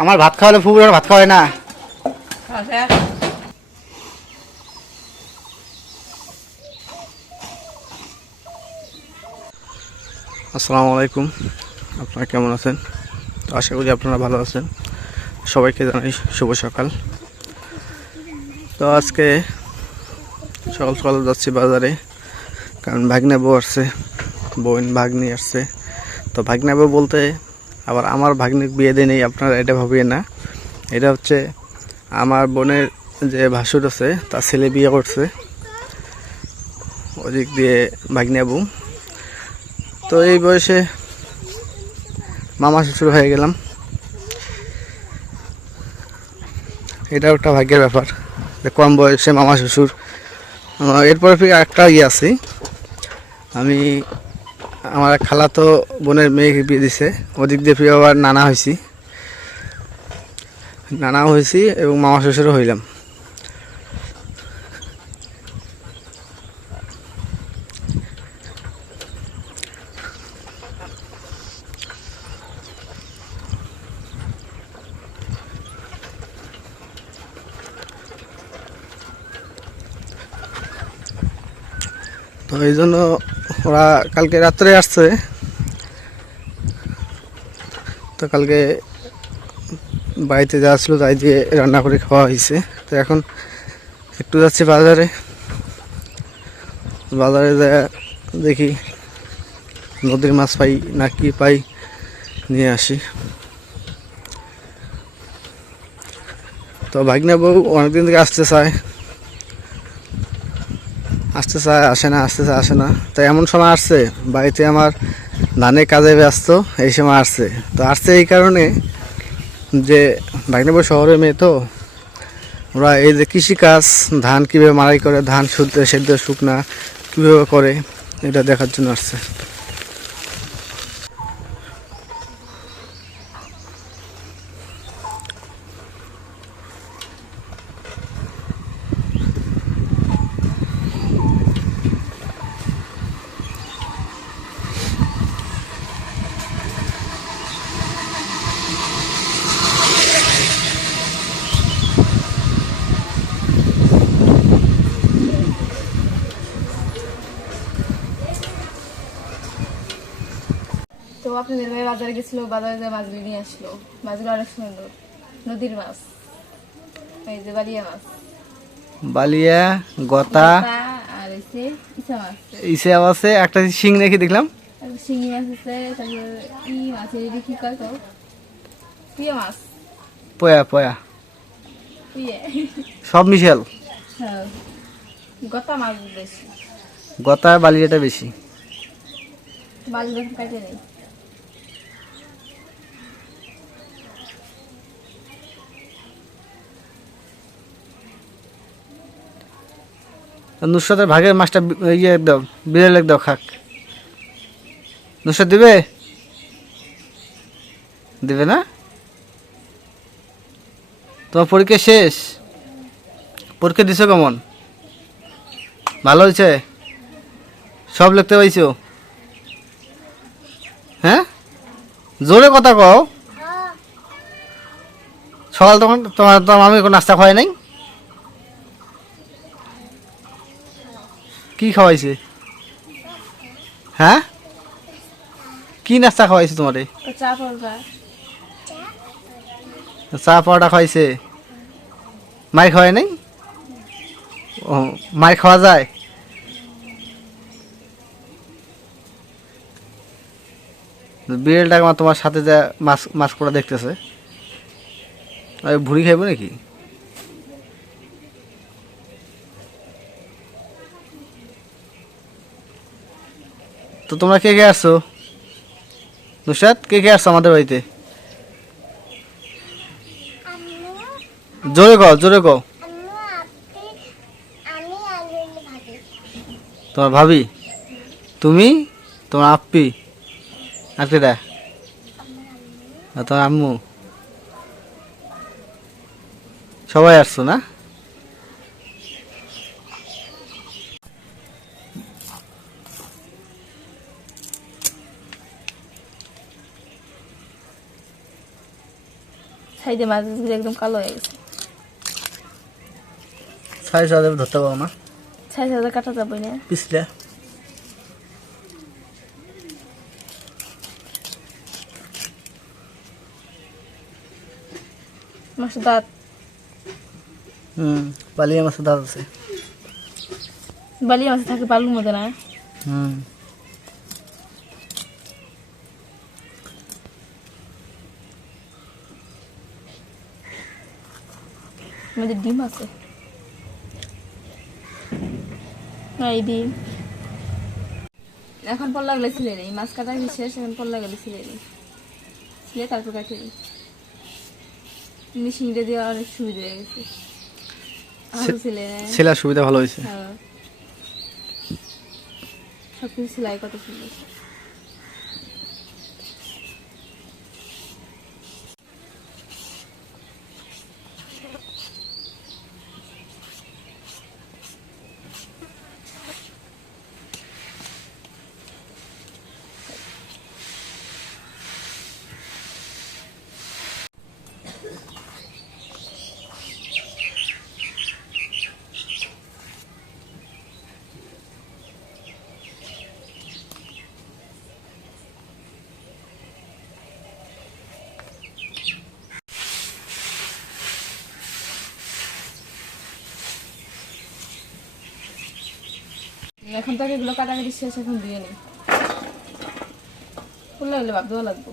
আমার ভাত খাওয়ালে ফুপুর ভাত খাওয়ায় না। আসসালামু আলাইকুম। আপনারা কেমন আছেন? তো আশা করি আপনারা ভালো আছেন। সবাইকে জানাই শুভ সকাল। তো আজকে সকাল সকাল যাচ্ছি বাজারে কারণ ভাগ্নে বউ আসছে বোন ভাগ্নি আসছে। তো ভাগ্নে বউ বলতে আবার আমার ভাগ্নির বিয়ে দিয়ে নেই আপনারা এটা ভাবিয়ে না। এটা হচ্ছে আমার বোনের যে ভাসুর আছে, তার ছেলে বিয়ে করছে। ওদিক দিয়ে ভাগ্নে বউ তো এই বয়সে মামা শ্বশুর হয়ে গেলাম। এটাও একটা ভাগ্যের ব্যাপার যে কম বয়সে মামা শ্বশুর। এরপরে ফির একটা ইয়ে আছে। আমি আমার এক খালাতো বোনের মেয়েকে বিয়ে দিছে। ওদিক দিয়ে আবার নানা হয়েছি নানা হয়েছি এবং মামা শ্বশুরও হইলাম। তো এই জন্য ওরা কালকে রাত্রে আসছে। তো কালকে বাড়িতে যা ছিল, তাই দিয়ে রান্না করে খাওয়া হয়েছে। তো এখন একটু যাচ্ছি বাজারে। বাজারে যা দেখি নদীর মাছ পাই না কি পাই নিয়ে আসি। তো ভাগ্না বউ অনেকদিন থেকে আসতে চায়। আসতে চায় আসে না আসতে চায় আসে না। তো এমন সময় আসছে, বাড়িতে আমার ধানে কাজে ব্যস্ত, এই সময় আসছে। তো আসছে এই কারণে যে ভাগ্নেপুর শহরে মেয়ে তো, ওরা এই যে কৃষিকাজ, ধান কীভাবে মারাই করে, ধান শুদ্ধ, সেদ্ধ, শুকনা, কীভাবে করে, এটা দেখার জন্য আসছে। আপনাদের ভাই বাজারে গেছিল বাজারে যে মাছগুলি নিয়ে আসলো মাছগুলো অনেক সুন্দর। নদীর মাছ এই যে বালিয়া মাছ। বালিয়া গতা আর এসে ইসা মাছ। ইসে আছে একটা শিং রেখে দেখলাম। শিঙি মাছ আছে তারপর ই মাছের এটা কি কয় তো? পিয়া মাছ। পয়া পয়া। সব মিশেল। হ্যাঁ। গতা মাছ বেশি। গতা বালিয়াটা বেশি। এখন কাটে নেই। নুসরাতের ভাগের মাছটা ইয়ে দাও বিড়ালে দাও খাক। নুসরাত দিবে? দিবে না? তোমার পরীক্ষা শেষ? পরীক্ষা দিছো কেমন? ভালো হয়েছে? সব লিখতে পাইছো? হ্যাঁ? জোরে কথা কও। সকাল তখন তোমার তোমার মামি কোনো নাস্তা খাওয়াই নাই? কি খাওয়াইছে? হ্যাঁ? কি নাস্তা খাওয়াইছে তোমারে? চা পাউডার খাওয়াইছে? মাই খাওয়াই নাই? ও মাই খাওয়া যায়? বিড়ালটা তোমার সাথে যা মাছ মাছ করা দেখতেছে। ভুড়ি খাইব নাকি? তো তোমরা কে কে আসছো? নুসরাত, কে কে আসছো আমাদের বাড়িতে? জোরে কও জোরে কও। তোমার ভাবি? তুমি? তোমার আপ্পি আর কেটা তোমার আম্মু? সবাই আসছো না? সাইডে মাছগুলো একদম কালো হয়ে গেছে। সাইজ সাথে ধরতে পারব না সাইজ সাইজে কাটা যাবে না। পিছলে। মাছের দাঁত। হুম বালিয়া মাছের দাঁত আছে। বালিয়া মাছ থাকে বালুর মধ্যে না? হুম। আমাদের ডিম আছে। এই ডিম। এখন পর লাগলে ছিলে নেই মাছ কাটা শেষ? এখন পর লাগলে ছিলে নেই। ছিলে তারপর কাটে। নিই মেশিনটা দিয়ে অনেক সুবিধা হয়ে গেছে। নেয় সুবিধা ভালো হয়েছে। হ্যাঁ। সব কিছু সেলাই কত সুন্দর। এখন তো এগুলো কাটাকাটি শেষ, এখন দিয়ে নেই ফুল লাগলে ভাব দেওয়া লাগবো।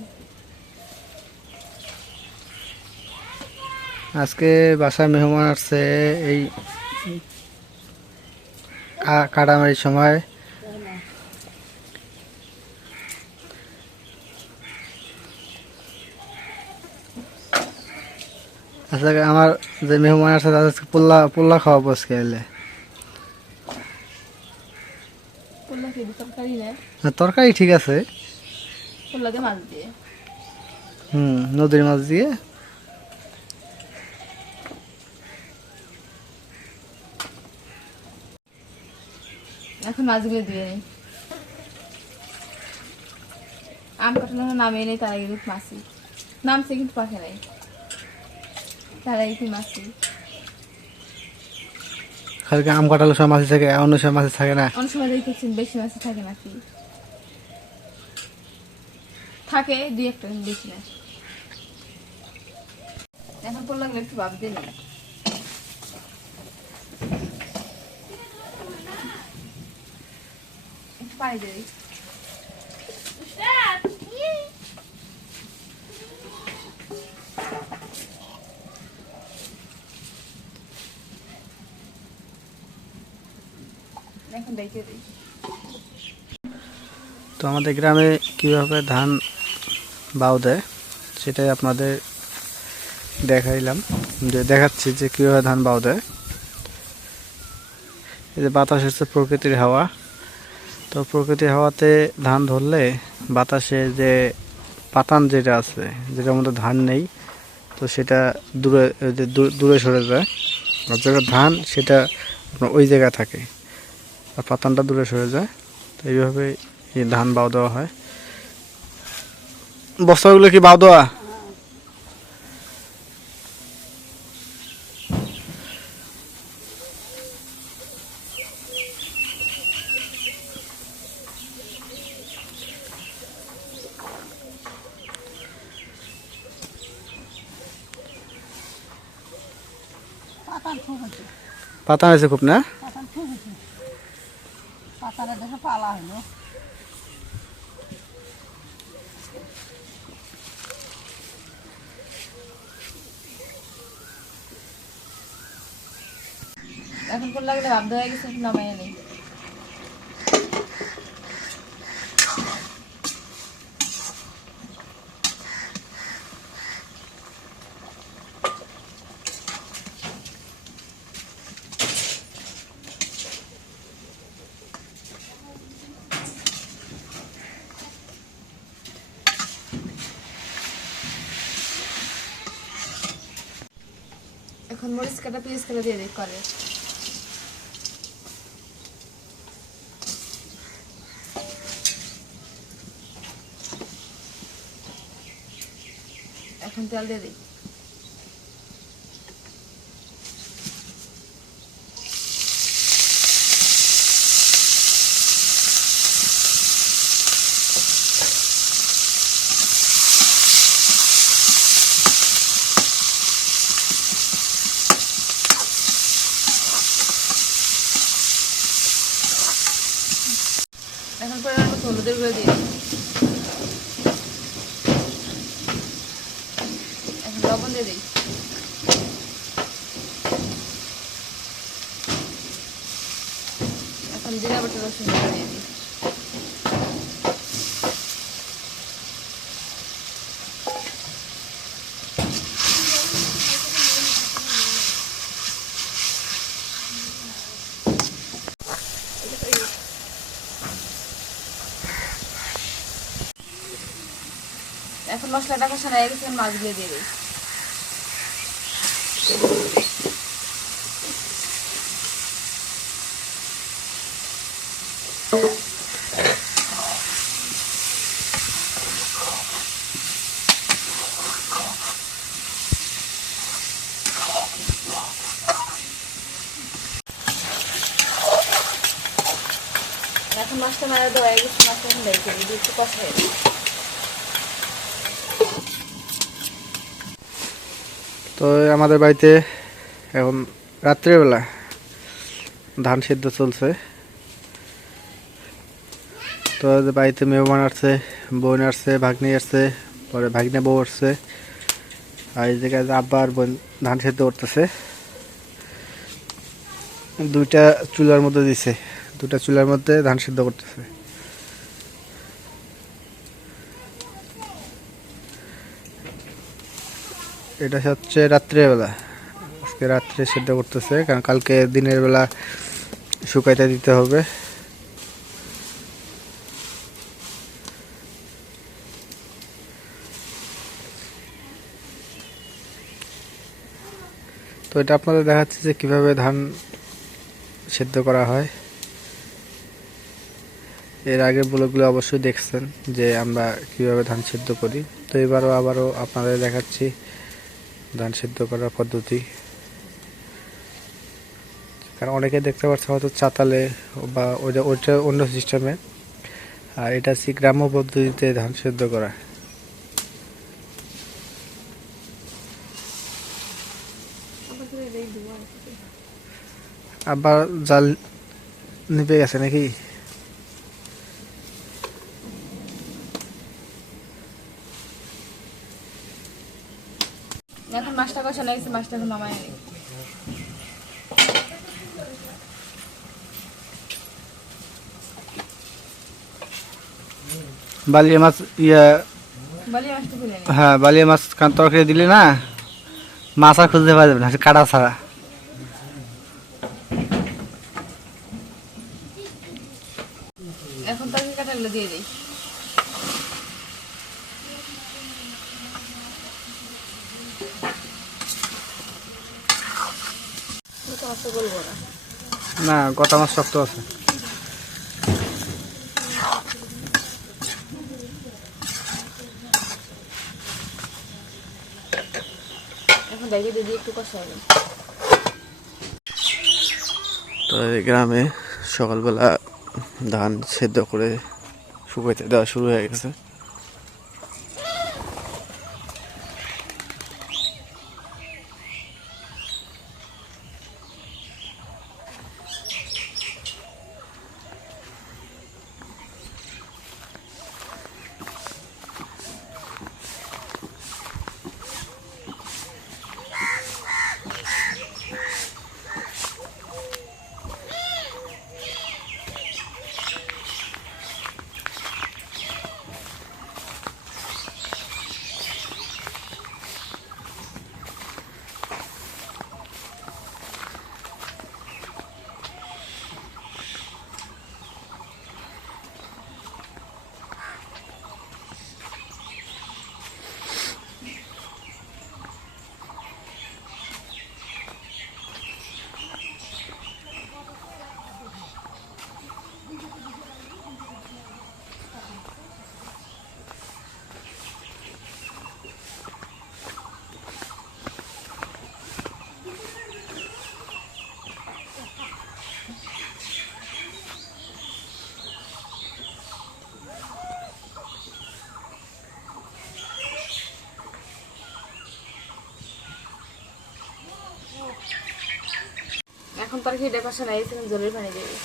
আজকে বাসায় মেহমান আসছে এই কাটামারির সময়। আচ্ছা আমার যে মেহমান আছে তাদের পোল্লা পোল্লা খাওয়াবো আজকে এলে ফুল লাগে তরকারি নেয় না, তরকারি ঠিক আছে। মাছ দিয়ে। হুম নদীর মাছ দিয়ে। এখন মাছগুলো দিয়ে নেই আম কাটানো নামে নেই তার আগে কিন্তু মাছি। নামছে কিন্তু পাখে নাই। তার আগে কি মাছি। খালি আম কাটালে সব মাছ থাকে অন্য সব মাছ থাকে না? অনেক সময় বেশি মাছি থাকে নাকি? থাকে, দুই একটা বেশি না। এখন পর লাগলে একটু ভাবতে নেই দেখে দিই। তো আমাদের গ্রামে কীভাবে ধান বাও দেয়, সেটাই আপনাদের দেখাইলাম। যে দেখাচ্ছি যে কীভাবে ধান বাও দেয়। এই যে বাতাস হচ্ছে প্রকৃতির হাওয়া। তো প্রকৃতির হাওয়াতে ধান ধরলে বাতাসে যে পাতান যেটা আছে, যেটার মধ্যে ধান নেই, তো সেটা দূরে দূরে সরে যায়। আর যেটা ধান, সেটা আপনার ওই জায়গায় থাকে। আর পাতানটা দূরে সরে যায়। তো এইভাবে এই ধান বাও দেওয়া হয়। বস্তাগুলো কি বাও দেওয়া পাতা হয়েছে খুব না? এখন কোন লাগলে ভাব দেওয়া গেছে নামাই নেই। এখন মরিচ কাটা, পেঁয়াজ কাটা দিয়ে দিই করে। এখন তেল দিয়ে দিই হলুদের গুঁড়ো দিয়ে দিই এখন লবণ দিয়ে দিই। এখন জিরা বাটা রসুন দিয়ে দিই। এখন মশলাটা কষানো দিয়ে দিই এখন মাছটা মারা দেওয়া হয়ে গেছে মাছটা এখন তো আমাদের বাড়িতে এখন রাত্রেবেলা ধান সিদ্ধ চলছে। তো বাড়িতে মেহমান আসছে, বোন আসছে, ভাগ্নি আসছে, পরে ভাগ্নে বউ আসছে। আর এই জায়গায় আব্বা আর বোন ধান সিদ্ধ করতেছে। দুইটা চুলার মধ্যে দিছে দুটা চুলার মধ্যে ধান সিদ্ধ করতেছে। এটা হচ্ছে রাত্রেবেলা আজকে রাত্রে সেদ্ধ করতেছে, কারণ কালকে দিনের বেলা শুকাইতে দিতে হবে। তো এটা আপনাদের দেখাচ্ছে যে কীভাবে ধান সেদ্ধ করা হয়। এর আগের ব্লগগুলো অবশ্যই দেখছেন যে আমরা কীভাবে ধান সেদ্ধ করি। তো এবারও আবারও আপনাদের দেখাচ্ছি ধান সিদ্ধ করার পদ্ধতি। কারণ অনেকে দেখতে পাচ্ছে হয়তো চাতালে বা ওইটা ওইটা অন্য সিস্টেমে, আর এটা হচ্ছে গ্রাম্য পদ্ধতিতে ধান সিদ্ধ করা। আবার জাল নিভে গেছে নাকি এখন মাছটা কষানো হয়ে গেছে মাছটা এখন নামাই বালিয়া মাছ ইয়া হ্যাঁ বালিয়া মাছ তরকারি দিলে না মাছ আর খুঁজতে পারবে না কাটা ছাড়া এখন তরকারি কাটাগুলো দিয়ে দিই বলব না গোটা মাছ শক্ত আছে। তো এই গ্রামে সকালবেলা ধান সেদ্ধ করে শুকাইতে দেওয়া শুরু হয়ে গেছে। হয়ে গেছে এখন জলের পানি দিয়ে দিই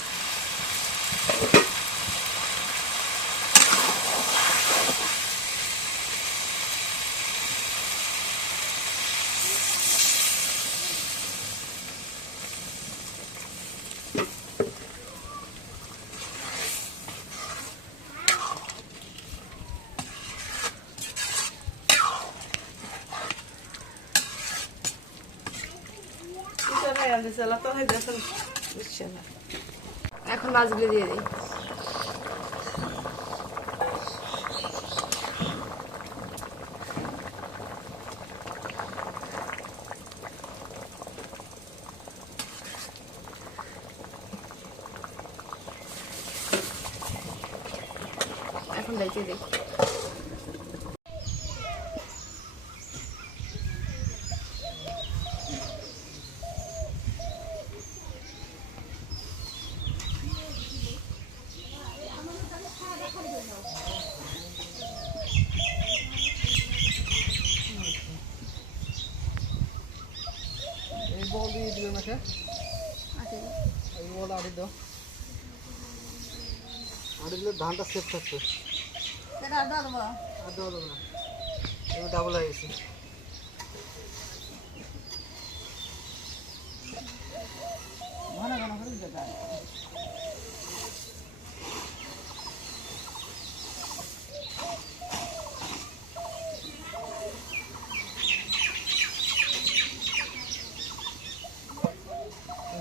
এখন মাছগুলো দিয়ে দিই এখন দেখে দিই এই বল এই বল আড়ি দাও। আড়ি দিলে ধানটা সেফ থাকবে। এটা আদা দেবো আর দেওয়া যাবে না এবার ডাবল হয়ে গেছে। ঘন ঘন করে দিতে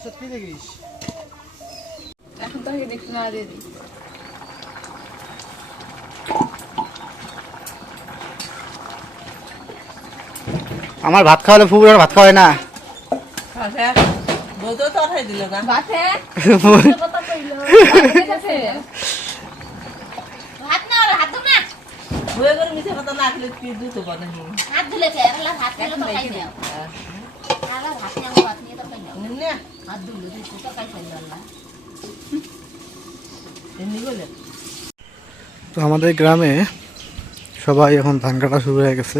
পারে কি দেখিস। এখন তোকে দেখতে না দিয়ে দিই। আমার ভাত খাওয়ালে ফুপুর ভাত খাওয়ায় না। তো ভাত? তো আমাদের গ্রামে সবাই এখন ধান কাটা শুরু হয়ে গেছে।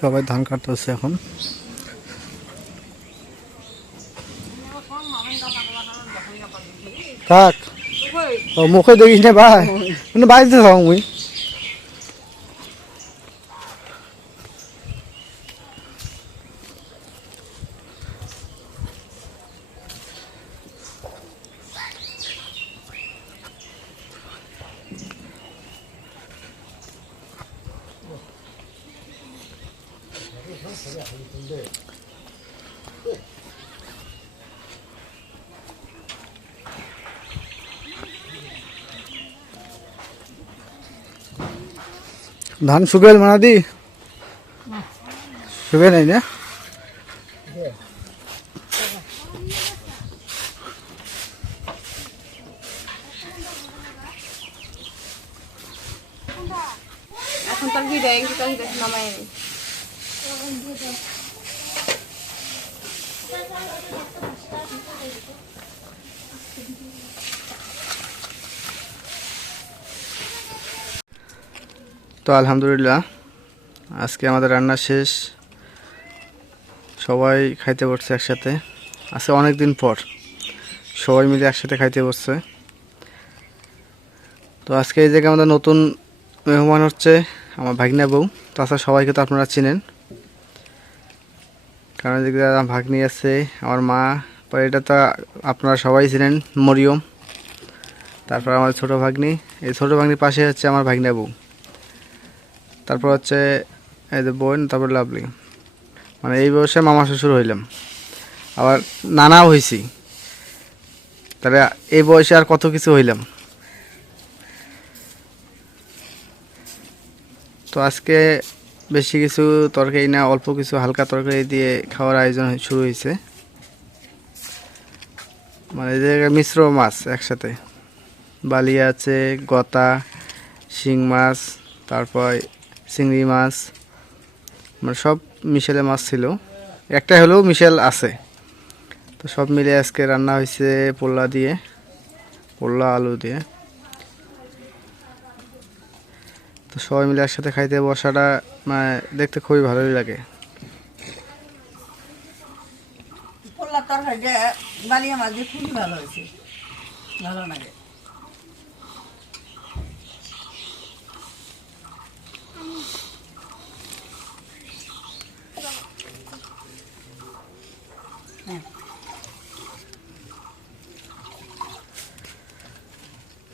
সবাই ধান কাটতেছে এখন। থাক। ও মুখে দেখিস না ভাই। মানে বাড়িতে থাক ধান শুকাইল মানা দি শুকাই নাই না এখন তোর ভিডিও গেছে তোর ভিডিও নামাই নি তো আলহামদুলিল্লাহ, আজকে আমাদের রান্না শেষ। সবাই খাইতে বসছে একসাথে। আজকে অনেক দিন পর সবাই মিলে একসাথে খাইতে বসছে। তো আজকে এই জায়গায় আমাদের নতুন মেহমান হচ্ছে আমার ভাগ্না বউ। তাছাড়া সবাইকে তো আপনারা চিনেন। কারণ এদিকে আমার ভাগ্নি আছে, আমার মা, পরে এটা তো আপনারা সবাই চিনেন, মরিয়ম। তারপর আমার ছোট ভাগ্নি। এই ছোট ভাগ্নির পাশে হচ্ছে আমার ভাগনা বউ। তারপর হচ্ছে, এই যে বোন, তারপর লাভলি। মানে এই বয়সে মামা শ্বশুর হইলাম। আবার নানাও হইছি। তাহলে এই বয়সে আর কত কিছু হইলাম? তো আজকে বেশি কিছু তরকারি না, অল্প কিছু হালকা তরকারি দিয়ে খাওয়ার আয়োজন শুরু হয়েছে মানে এই জায়গায় মিশ্র মাছ একসাথে। বালিয়া আছে, গতা, শিং মাছ, তারপর চিংড়ি মাছ মানে সব মিশেলে মাছ ছিল। একটা হলেও মিশেল আছে। তো সব মিলে আজকে রান্না হয়েছে পোল্লা দিয়ে, পোল্লা আলু দিয়ে। তো সবাই মিলে একসাথে খাইতে বসাটা মানে দেখতে খুবই ভালোই লাগে। পোল্লার তরকারি যে বালিয়া মাছ দিয়ে খুবই ভালো হয়েছে। ভালো লাগে।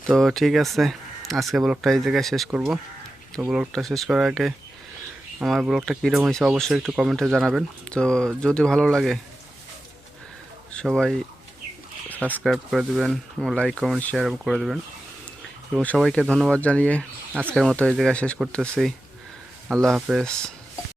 তো ঠিক আছে, আজকে ব্লগটা এই জায়গায় শেষ করব। তো ব্লগটা শেষ করার আগে আমার ব্লগটা কীরকম হয়েছে অবশ্যই একটু কমেন্টে জানাবেন। তো যদি ভালো লাগে, সবাই সাবস্ক্রাইব করে দেবেন এবং লাইক, কমেন্ট শেয়ার করে দেবেন। এবং সবাইকে ধন্যবাদ জানিয়ে আজকের মতো এই জায়গায় শেষ করতেছি। আল্লাহ হাফেজ।